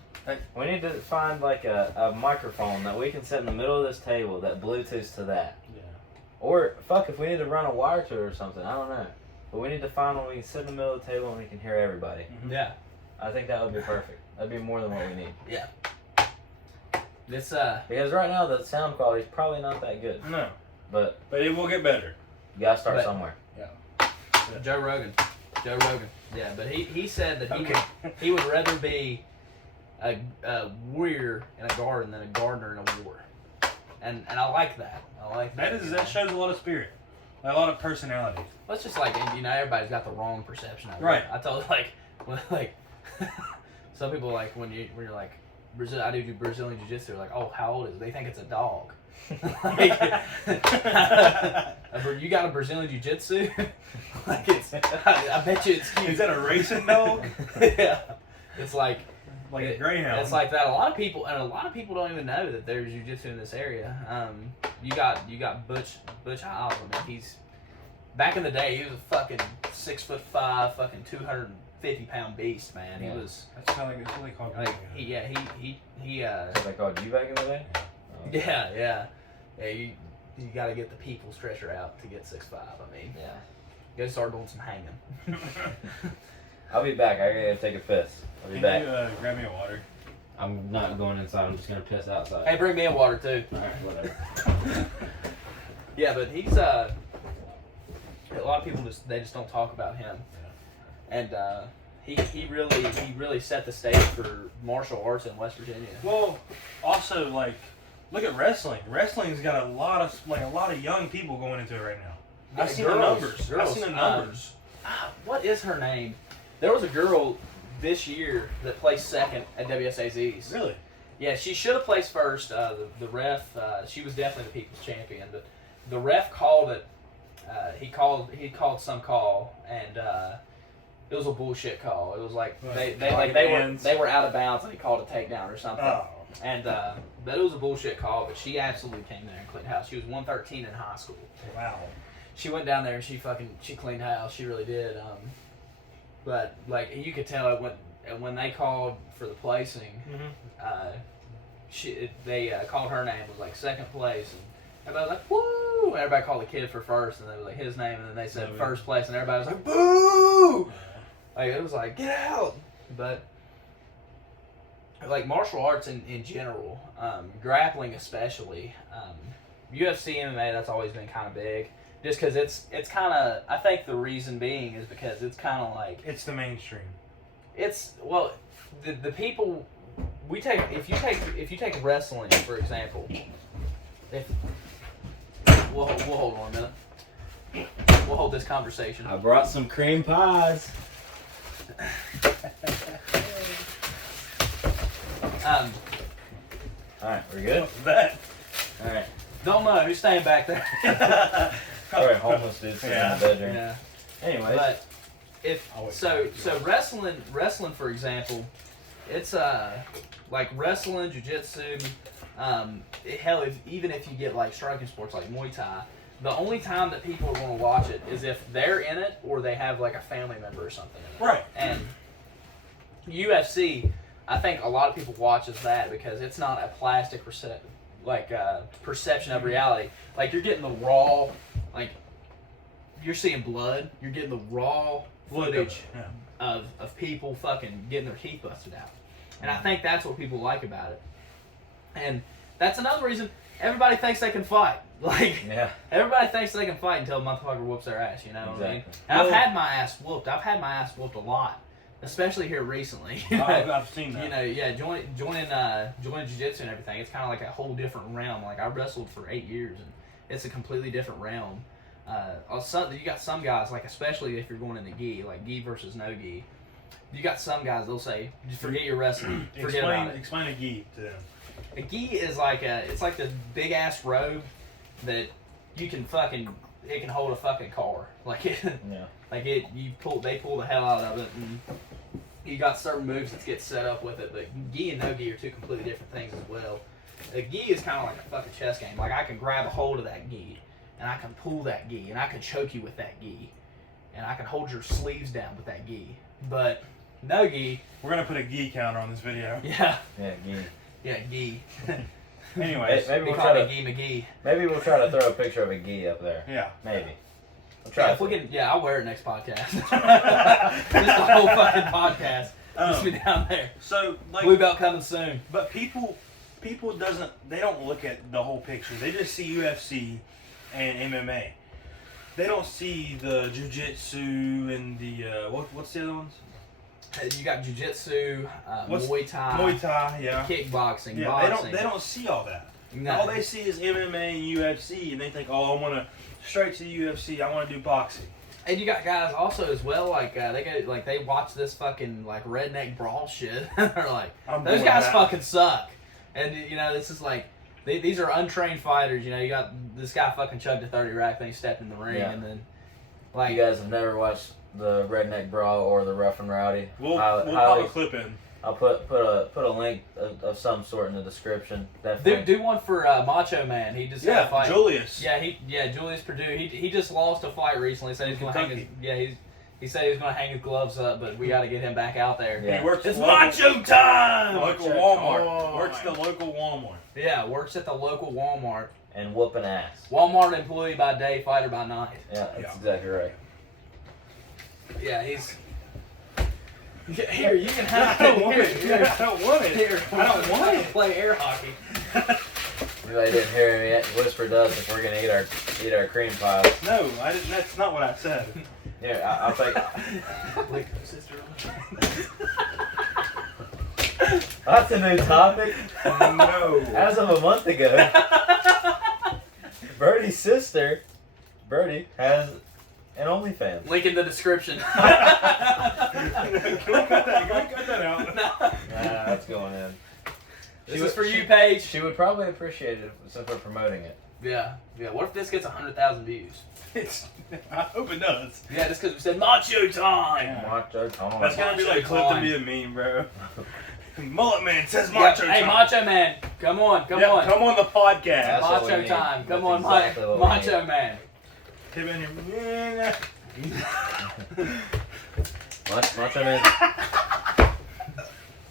We need to find like a microphone that we can set in the middle of this table that Bluetooths to that. Yeah. Or fuck, if we need to run a wire to it or something, I don't know. But we need to find one we can sit in the middle of the table and we can hear everybody. Yeah. I think that would be perfect. That'd be more than what we need. Yeah. This Because right now the sound quality is probably not that good. No. But But it will get better. you gotta start But- somewhere. Joe Rogan. Yeah, but he said that he would rather be a warrior in a garden than a gardener in a war. And I like that. I like that. That shows a lot of spirit. A lot of personality. Let's just like, you know, everybody's got the wrong perception of it. Right. I told some people like when you're like I do Brazilian jiu-jitsu, they're like, oh, how old is it? They think it's a dog. You got a Brazilian jiu-jitsu? Like I bet you it's cute. Is that a racing dog? Yeah. It's like A greyhound? It's like that. A lot of people don't even know that there's jiu-jitsu in this area. You got Butch Hiles. I mean, he's back in the day. He was a fucking 6'5", fucking 250-pound beast, man. Yeah. He was. That's kind of like, what they call Like, he What they called you back in the day? yeah. You got to get the people stretcher out to get 6'5". I mean, Yeah. you got to start doing some hanging. I'll be back. I gotta take a piss. I'll be Can back. you grab me a water? I'm not going inside. I'm just gonna piss outside. Hey, bring me a water too. Alright, whatever. Yeah, but he's a lot of people just don't talk about him, and he really set the stage for martial arts in West Virginia. Well, also like, look at wrestling. Wrestling's got a lot of young people going into it right now. Yeah, I've seen girls. the numbers. What is her name? There was a girl this year that placed second at WSAZ's. Really? Yeah, she should have placed first. The ref, she was definitely the people's champion, but the ref called it. He called some call, and it was a bullshit call. It was like they were out of bounds, and he called a takedown or something. Oh. And but it was a bullshit call. But she absolutely came there and cleaned house. She was 113 in high school. Wow. She went down there and she cleaned house. She really did. But like you could tell when they called for the placing, they called her name. It was like second place, and everybody was like woo. And everybody called the kid for first, and they was like his name, and then they said first place, and everybody was like boo. Like it was like get out. But like martial arts in general, grappling especially, UFC MMA, that's always been kind of big. Just because it's kind of, I think the reason being is because it's kind of like... It's the mainstream. it's the people we take. If you take wrestling for example, we'll hold on a minute. We'll hold this conversation. I brought some cream pies. Alright, we're good? That. Alright. Don't know who's staying back there. Alright, homeless dude sitting in the bedroom. Yeah. Anyways. But so wrestling for example, it's like wrestling, jiu-jitsu, hell, even if you get like striking sports like Muay Thai, the only time that people are going to watch it is if they're in it or they have like a family member or something in it. Right. And UFC, I think a lot of people watches that because it's not a plastic perception of reality. Like you're getting the raw, like you're seeing blood. You're getting the raw footage of people fucking getting their teeth busted out. And I think that's what people like about it. And that's another reason everybody thinks they can fight. Like, everybody thinks they can fight until a motherfucker whoops their ass, you know what I mean? And I've had my ass whooped. I've had my ass whooped a lot, especially here recently. I've seen that. You know, yeah, joining jiu-jitsu and everything, it's kind of like a whole different realm. Like, I wrestled for 8 years, and it's a completely different realm. You got some guys, like, especially if you're going into gi, like gi versus no gi, you got some guys, they'll say, forget your wrestling, forget about it. Explain a gi to them. A gi is like it's like the big ass robe that you can it can hold a fucking car. Like they pull the hell out of it, and you got certain moves that get set up with it. But gi and no gi are two completely different things as well. A gi is kind of like a fucking chess game. Like I can grab a hold of that gi, and I can pull that gi, and I can choke you with that gi, and I can hold your sleeves down with that gi. But no gi. We're gonna put a gi counter on this video. Yeah. Yeah, gi. Yeah, gi. Anyways, maybe we'll try to throw a picture of a gi up there. Yeah. Maybe. We'll try. I'll wear it next podcast. Just the whole fucking podcast. Just be down there. So like Blue belt coming soon. But people don't look at the whole picture. They just see UFC and MMA. They don't see the jiu-jitsu and the what's the other ones? You got jiu-jitsu, Muay Thai, yeah, kickboxing, boxing. They don't see all that. No. All they see is MMA and UFC, and they think, oh, I want to straight to the UFC. I want to do boxing. And you got guys also as well, like they watch this fucking like redneck brawl shit. They're like, those guys fucking suck. And you know, this is like these are untrained fighters. You know, you got this guy fucking chugged a 30 rack, then he stepped in the ring, and then like you guys have never watched the Redneck Brawl or the Rough and Rowdy. We'll pop a clip in. I'll put a link of some sort in the description. Definitely. Do one for Macho Man. He just got a fight. Julius. Julius Purdue. He just lost a fight recently. Said he's gonna hang his he said he was gonna hang his gloves up, but we got to get him back out there. Yeah. He works it's Macho time. Local Walmart. Works the local Walmart. Yeah, works at the local Walmart. And whooping ass. Walmart employee by day, fighter by night. Yeah, that's exactly right. Yeah, he's. Here, you can have it. I don't want it. Here, I don't want it. Play air hockey. Anybody didn't hear him yet? Whisper does if we're gonna eat our cream pies. No, I didn't. That's not what I said. Yeah, I'll take. That's a new topic. No. As of a month ago, Birdie's sister, Birdie, has an OnlyFans. Link in the description. Can we cut that out? No. Nah, that's going in. This is for you, Paige. She would probably appreciate it since we're promoting it. Yeah. What if this gets 100,000 views? I hope it does. Yeah, just because we said Macho time. Yeah. Macho time. That's gonna be like clip to be a meme, bro. Mullet Man says Macho time. Hey, Macho Man, come on. Come on the podcast. Macho time. Come on, Macho Man. Come in here.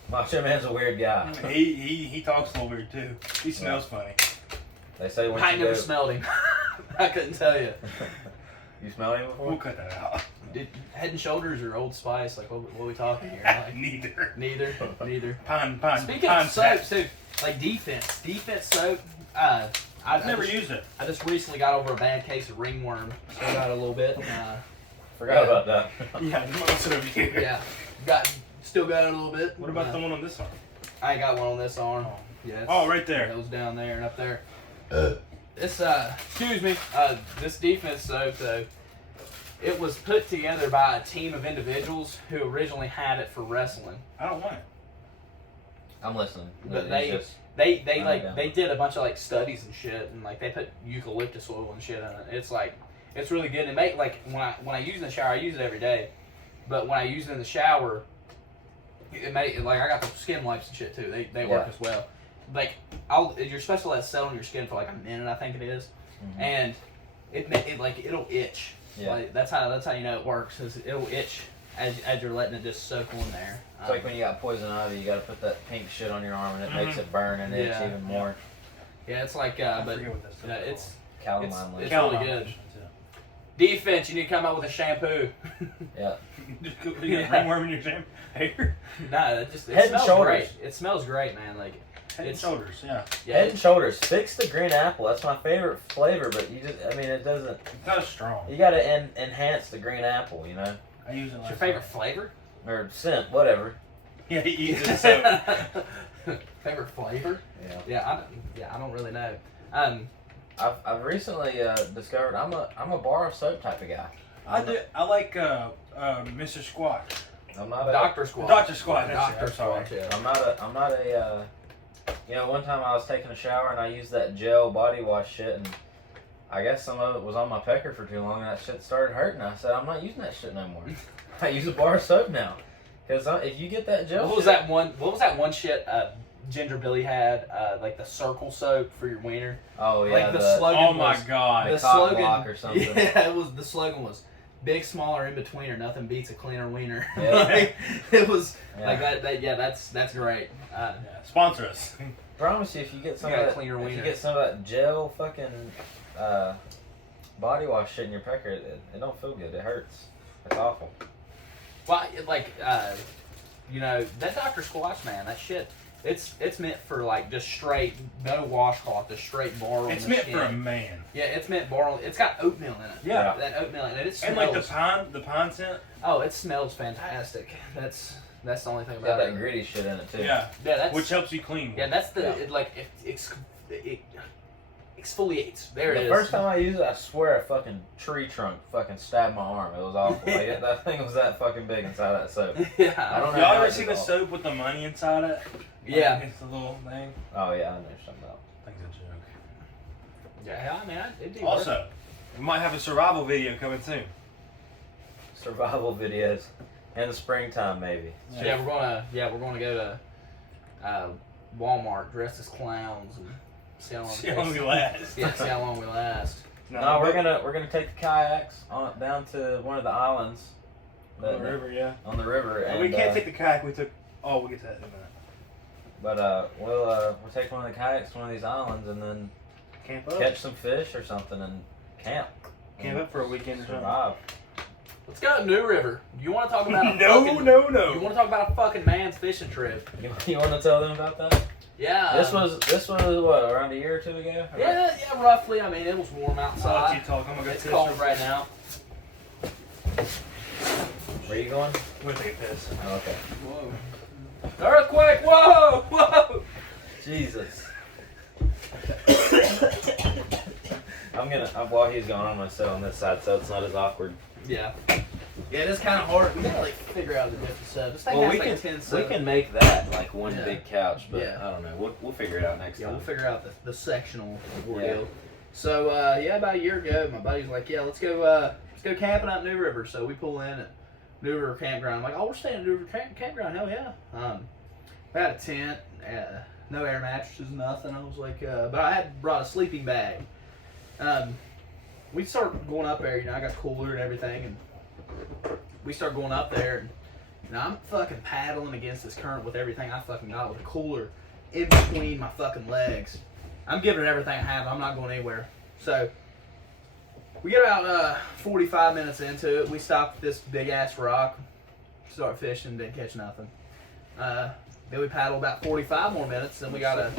Macho Man's a weird guy. He talks a little weird too. He smells funny. They say once I never smelled him. I couldn't tell you. You smelled him before? We'll cut that out. Head and Shoulders or Old Spice? Like what are we talking here? Like, Neither. Pine. Speaking of soaps, too, like defense soap. I've never used it. I just recently got over a bad case of ringworm. So I got a little bit. Forgot about that. Yeah, you want to sit over here. Yeah, got Still got it a little bit. What about the one on this arm? I ain't got one on this arm. Oh. Yeah. Oh, right there. Those down there and up there. This excuse me. This defense though, it was put together by a team of individuals who originally had it for wrestling. I don't want it. I'm listening. But It's they I like don't. they did a bunch of like studies and shit, and like they put eucalyptus oil and shit in it. It's like it's really good. And it make like when I use it in the shower, I use it every day. But when I use it in the shower, it make like I got the skin wipes and shit too. They work as well. Like you're supposed to let it settle on your skin for like a minute, I think it is, and it'll itch. Yeah. Like, that's how you know it works. Is it'll itch as you're letting it just soak on there. It's like when you got poison ivy, you got to put that pink shit on your arm, and it makes it burn and itch even more. Yeah, it's like I but forget what that's you know, it's Calamine leaf. it's really good. Defense, you need to come out with a shampoo. Yeah. You got ringworm in your hair? No, it Head and smells Shoulders. great. It smells great, man. Like Head and Shoulders, yeah. Head and Shoulders. Fix the green apple. That's my favorite flavor, but it doesn't. It's not as strong. You got to enhance the green apple, you know? I use it What's like your favorite flavor? Or scent, whatever. Yeah, he eats it so. Favorite flavor? Yeah. I don't really know. I've recently discovered I'm a bar of soap type of guy. I like Mr. Squatch. I'm not a Dr. Squatch. Dr. Squatch, that's Dr. it, I'm sorry. Squatch, yeah. I'm not a you know, one time I was taking a shower and I used that gel body wash shit, and I guess some of it was on my pecker for too long and that shit started hurting. I said, I'm not using that shit no more. I use a bar of soap now. Because if you get that gel What was that one shit Ginger Billy had, like the circle soap for your wiener? Oh yeah, Like the slogan Oh my was, god. the the cock slogan, block or something. Yeah, the slogan was big, smaller, in betweener. Nothing beats a cleaner wiener. Yeah. Like, it was Yeah. like that. Yeah, that's great. Yeah, sponsor us. Promise you, if you get some You of got a that, cleaner if you wiener. get some of that gel fucking body wash shit in your pecker, it don't feel good. It hurts. It's awful. Well, you know that Dr. Squatch, man, that shit. It's meant for like just straight, no washcloth, just straight bar on It's the meant skin. for a man. Yeah, it's meant bar on. It's got oatmeal in it. Yeah. That oatmeal in it. It And smells. like the pine scent. Oh, it smells fantastic. That's the only thing It's got about that it. gritty shit in it too. Yeah. Yeah, that's Which helps you clean. yeah, that's the Yeah. it exfoliates. There it The is. first time I used it, I swear a fucking tree trunk fucking stabbed my arm. It was awful. Like that thing was that fucking big inside that soap. Yeah. I don't know. Y'all how ever it seen the dissolved. soap with the money inside it? Yeah. Like, it's a little thing. Oh yeah, I know what you're talking about. I think it's a joke. Yeah, I mean, it'd be Also, we might have a survival video coming soon. Survival videos in the springtime maybe. Yeah, we're gonna go to Walmart dressed as clowns and see how long, See how long we last. Yeah, see how long we last. No, we're gonna take the kayaks on down to one of the islands. On the river, yeah. On the river, And and we can't take the kayak. We took. Oh, we'll get to that in a minute. But we'll take one of the kayaks to one of these islands and then Camp up. catch some fish or something and camp. Camp up for a weekend or something. Survive. Let's go to New River. You want to talk about a No. fucking, No. You want to talk about a fucking man's fishing trip? You want to tell them about that? Yeah. This was what, around a year or two ago? Yeah, roughly. I mean, it was warm I'll let outside. you talk. I'm gonna go It's piss cold real right quick. now. Where you going? I'm gonna take a piss. Oh, okay. Whoa. Earthquake! Whoa! Whoa! Jesus. While he's going, I'm gonna sit on this side so it's not as awkward. Yeah. Yeah, it is kind of hard. We gotta like figure out the different stuff. This thing Well, has we like can 10 we subs. can make that like one Yeah. big couch, but Yeah. I don't know. We'll figure it out next Yeah, time. we'll figure out the sectional ordeal. Yeah. So yeah, about a year ago, my buddy's like, yeah, let's go camping out in New River. So we pull in at New River Campground. I'm like, oh, we're staying at New River Campground. Hell yeah. We had a tent, no air mattresses, nothing. I was like, but I had brought a sleeping bag. We start going up there. You know, I got cooler and everything, and we start going up there. And I'm fucking paddling against this current with everything I fucking got with a cooler in between my fucking legs. I'm giving it everything I have. I'm not going anywhere. So we get about 45 minutes into it. We stop at this big ass rock, start fishing, didn't catch nothing. Then we paddle about 45 more minutes. Then we gotta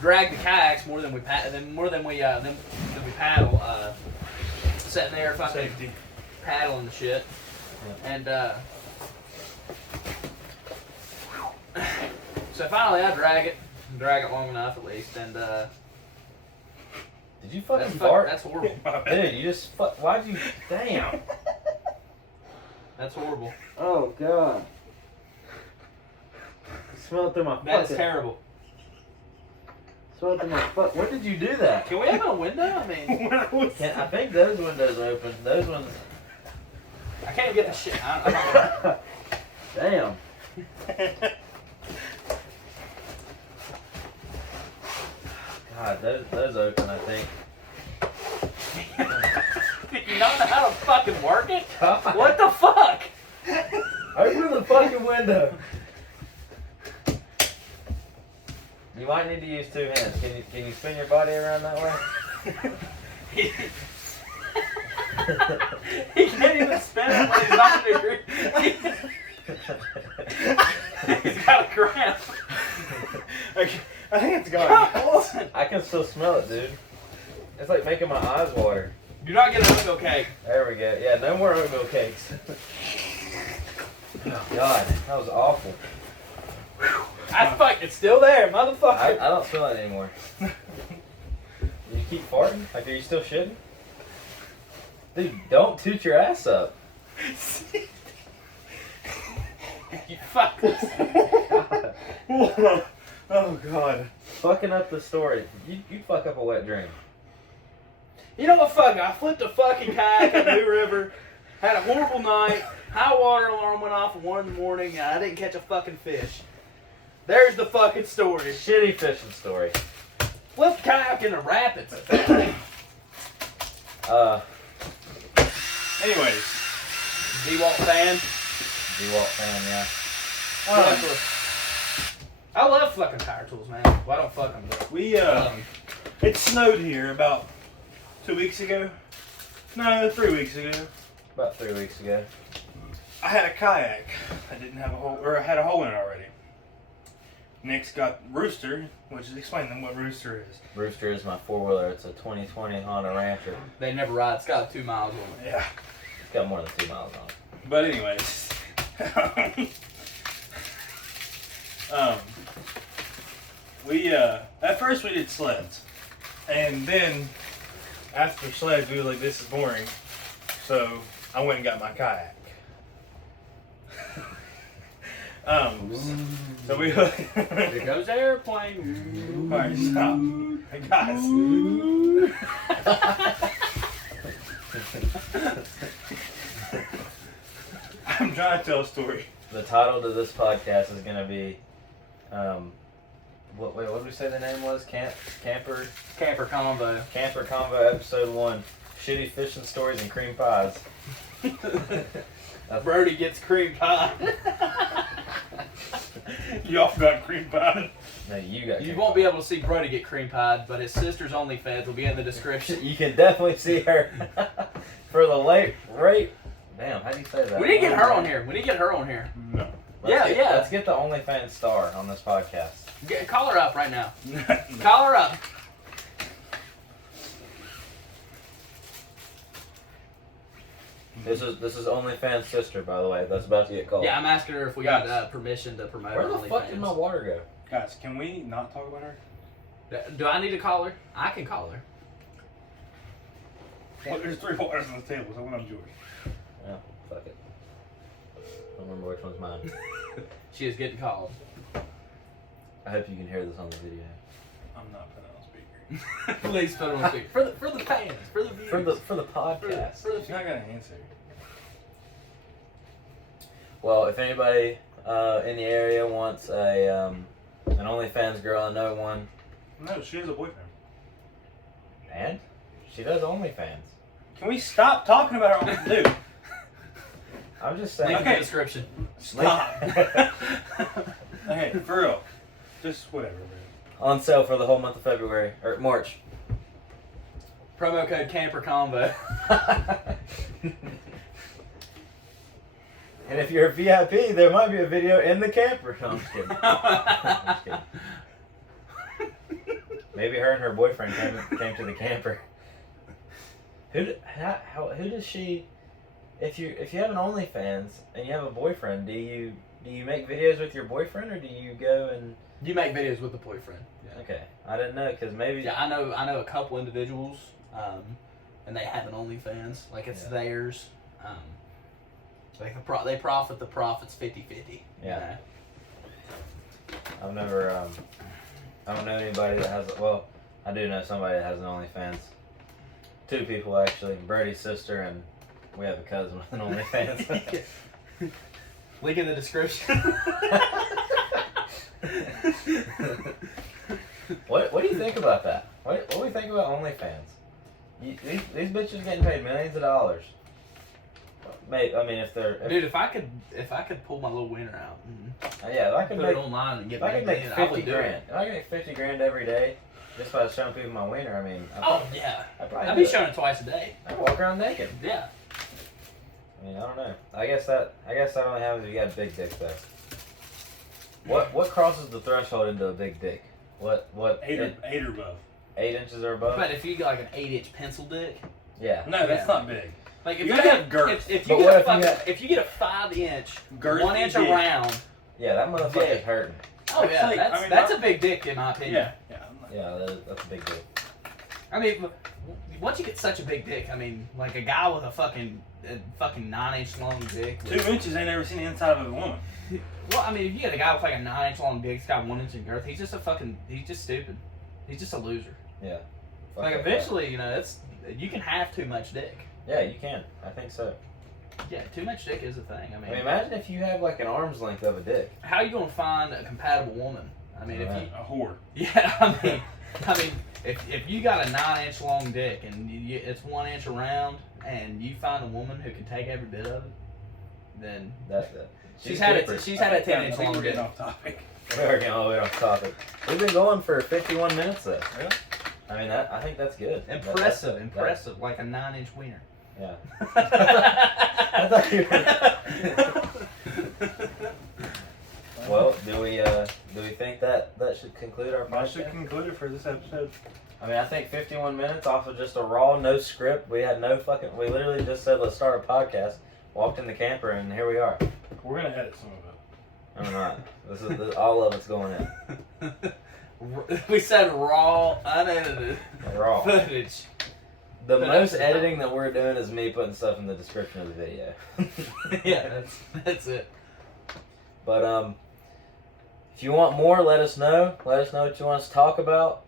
drag the kayaks more than we paddle. Sitting there fucking Safety. paddling the shit. And so finally I drag it long enough at least, and did you fucking fart? That's horrible. Dude, you just why'd you, damn. That's horrible. Oh god. Smell it through my That's terrible. Smell it through my fuck. When did you do that? Can we have a window? I mean, I think those windows open. Those ones. I can't get the shit. I Damn. God, those open, I think. You don't know how to fucking work it? God. What the fuck? Open the fucking window. You might need to use two hands. Can you spin your body around that way? He can't even spin it when he's not in agree. He's got a cramp. I think it's gone. I can still smell it, dude. It's like making my eyes water. Do not get an oatmeal cake. There we go. Yeah, no more oatmeal cakes. Oh, God, that was awful. It's still there, motherfucker. I don't smell it anymore. You keep farting? Like, are you still shitting? Dude, don't toot your ass up. You fuck this. Oh God. Fucking up the story. You fuck up a wet dream. You know what, fuck? I flipped a fucking kayak at New River, had a horrible night, high water alarm went off at 1 in the morning, and I didn't catch a fucking fish. There's the fucking story. Shitty fishing story. Flipped kayak in the rapids. Anyways. D-Walt fan. D-Walt fan, yeah. I love fucking power tools, man. Well, I don't fuck them, but It snowed here about 2 weeks ago. No, 3 weeks ago. About 3 weeks ago. I had a kayak. I didn't have a hole, or I had a hole in it already. Nick's got Rooster, which is explain them what Rooster is. Rooster is my four-wheeler. It's a 2020 Honda Rancher. they never ride. It's got 2 miles on it. Yeah. It's got more than 2 miles on it. But anyways. At first we did sleds. And then after sleds we were like, this is boring. So I went and got my kayak. So we Here goes the airplane. Alright, stop. Hey guys. I'm trying to tell a story. The title to this podcast is going to be, what did we say the name was? Camper Convo. episode 1, Shitty Fishing Stories and Cream Pies. Brody gets cream pie. Y'all got cream pie. No, you got. You won't be able to see Brody get cream pied, but his sister's OnlyFans will be in the description. You can definitely see her for the late rate. Damn, how do you say that? We need to get her on here. No. Let's get the OnlyFans star on this podcast. Call her up right now. Call her up. This is OnlyFans sister, by the way. That's about to get called. Yeah, I'm asking her if we got permission to promote Where her the fuck did my OnlyFans. water go? Guys, can we not talk about her? Do I need to call her? I can call her. Well, there's 3 waters on the table, so one of them's yours. Yeah, fuck it. I don't remember which one's mine. She is getting called. I hope you can hear this on the video. I'm not putting it on speaker. Please put her on speaker. For the fans, for the viewers. For the podcast. She's not gonna answer. Well, if anybody in the area wants an OnlyFans girl, I know one. No, she has a boyfriend. And she does OnlyFans. Can we stop talking about her? Dude, I'm just saying. Link in Okay. the description. stop. Okay, for real. Just whatever, man. On sale for the whole month of February or March. Promo code Camper Convo. And if you're a VIP, there might be a video in the camper. No, I'm just kidding. I'm just kidding. Maybe her and her boyfriend came to the camper. Who does she? if you have an OnlyFans and you have a boyfriend, do you make videos with your boyfriend, or do you go and... You make videos with the boyfriend. Yeah. Okay, I didn't know, because maybe... Yeah, I know a couple individuals, and they have an OnlyFans. Like, it's theirs. Like, they profit, the profit's 50-50. Yeah. I've never, I don't know anybody that has... Well, I do know somebody that has an OnlyFans. 2 people, actually. Brady's sister, and we have a cousin with an OnlyFans. Link in the description. What do you think about that? What do you think about OnlyFans? These bitches getting paid millions of dollars. Maybe, I mean, dude, if I could pull my little wiener out, yeah, I could put make it online and get if I could make it, 50 grand. If I could make 50 grand every day just by showing people my wiener, I mean, I'd be showing it twice a day. I'd walk around naked. Yeah. I mean, I don't know. I guess that only happens if you got a big dick, though. What crosses the threshold into a big dick? What? 8 or above. 8 inches or above? But if you got like an 8-inch pencil dick. Yeah. No, that's not big. Like if you gotta have girth. If you get a 5-inch, girth 1 inch around. Yeah, that motherfucker's hurting. Oh yeah, that's a big dick in my opinion. Yeah, that's a big dick. I mean, once you get such a big dick, I mean, like a guy with a fucking 9-inch long dick. 2 inches ain't never seen the inside of a woman. Well, I mean, if you get a guy with like a 9-inch long dick, he's got 1 inch in girth. He's just stupid. He's just a loser. Yeah. Like eventually, you can have too much dick. Yeah, you can. I think so. Yeah, too much dick is a thing. I mean, imagine if you have like an arm's length of a dick. How are you gonna find a compatible woman? I mean, a whore. Yeah, I mean, if you got a 9-inch long dick and it's 1 inch around, and you find a woman who can take every bit of it, then that's it. She's had a 10-inch long dick. Off topic. We are getting all the way off topic. We've been going for 51 minutes though. Really? I mean, I think that's good. Impressive, like a 9-inch wiener. Yeah. I thought you were... Well, do we think that should conclude our podcast? That should conclude it for this episode. I mean, I think 51 minutes off of just a raw, no script. We had we literally just said, let's start a podcast, walked in the camper, and here we are. We're going to edit some of it. I'm not. This all of it's going in. We said raw, unedited footage. The most editing that we're doing is me putting stuff in the description of the video. Yeah, that's it. But if you want more, let us know. Let us know what you want us to talk about.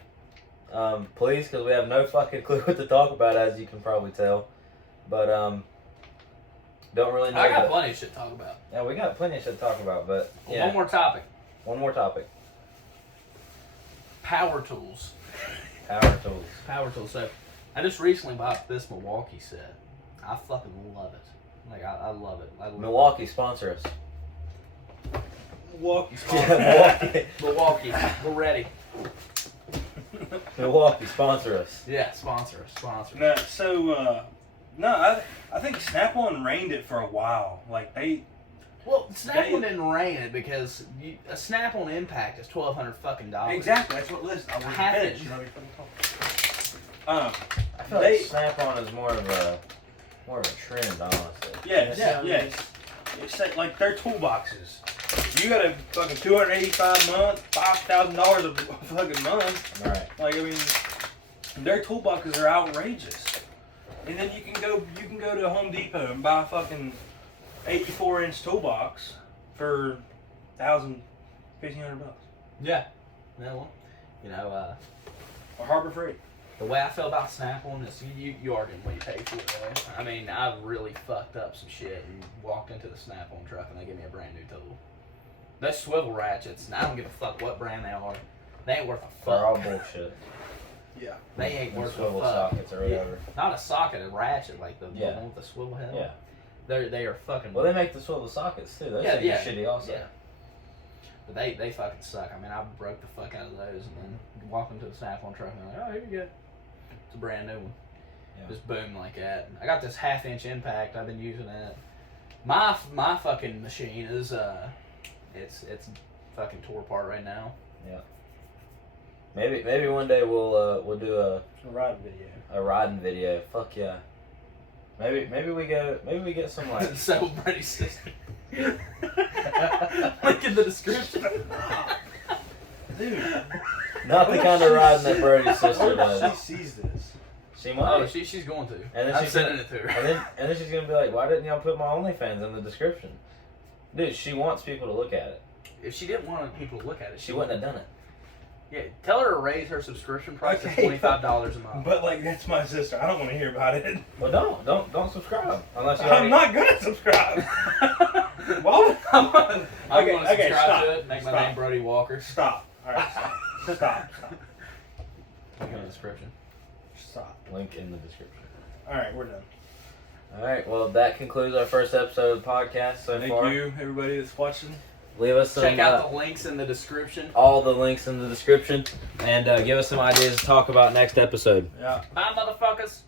Please, because we have no fucking clue what to talk about, as you can probably tell. But don't really know. I got plenty of shit to talk about. Yeah, we got plenty of shit to talk about, but yeah. One more topic. Power tools. Power tools. So, I just recently bought this Milwaukee set. I fucking love it. Like, I love it. Milwaukee, sponsor us. Milwaukee, Milwaukee, we're ready. Milwaukee, sponsor us. Yeah, sponsor us. No, so, I think Snap-on reigned it for a while. Like, Well, Snap-on didn't reign it because a Snap-on Impact is $1,200 fucking dollars. Exactly, that's what listen. I half finished. inch. I feel like Snap-on is more of a trend, honestly. Yes. It's like their toolboxes. You got a fucking $285 a month, $5,000 a fucking month. Right. Like, I mean, their toolboxes are outrageous. And then you can go to Home Depot and buy a fucking 84-inch toolbox for $1,500. Yeah. Or Harbor Freight. The way I feel about Snap-on is you are getting what you pay for it, though. I mean, I've really fucked up some shit and walked into the Snap-on truck and they give me a brand new tool. Those swivel ratchets, and I don't give a fuck what brand they are. They ain't worth a fuck. They're all bullshit. Yeah. They ain't worth a swivel fuck. sockets or whatever. Not a socket, a ratchet, like the one with the swivel head. Yeah. They are fucking... Well, they make the swivel sockets, too. Those things are shitty also. Yeah. But they fucking suck. I mean, I broke the fuck out of those and then walked into the Snap-on truck and I'm like, oh, here you go. It's a brand new one. Yeah. Just boom like that. I got this 1/2-inch Impact. I've been using it. My fucking machine is it's fucking tore apart right now. Yeah. Maybe one day we'll do a riding video. A riding video. Fuck yeah. Maybe we get some like. So Brady's sister. Link in the description. Dude. Not the kind of riding that Brody's sister She does. sees this. She might. Oh, she's going to. And then I'm she's sending gonna- it to her. And then she's gonna be like, "Why didn't y'all put my OnlyFans in the description?" Dude, she wants people to look at it. If she didn't want people to look at it, She wouldn't have done it. Yeah, tell her to raise her subscription price to Okay, $25 a month. But like, that's my sister. I don't want to hear about it. Well, don't subscribe unless you. I'm not gonna subscribe. Why would I'm Okay, going to okay, subscribe stop. to it. Make my Stop. name Brody Walker. Stop. All right, stop. Link in the description. Stop. Link in the description. All right, we're done. All right. Well, that concludes our first episode of the podcast so Thank far. you, everybody that's watching. Leave us some. Check out the links in the description. all the links in the description, and give us some ideas to talk about next episode. Yeah. Bye, motherfuckers.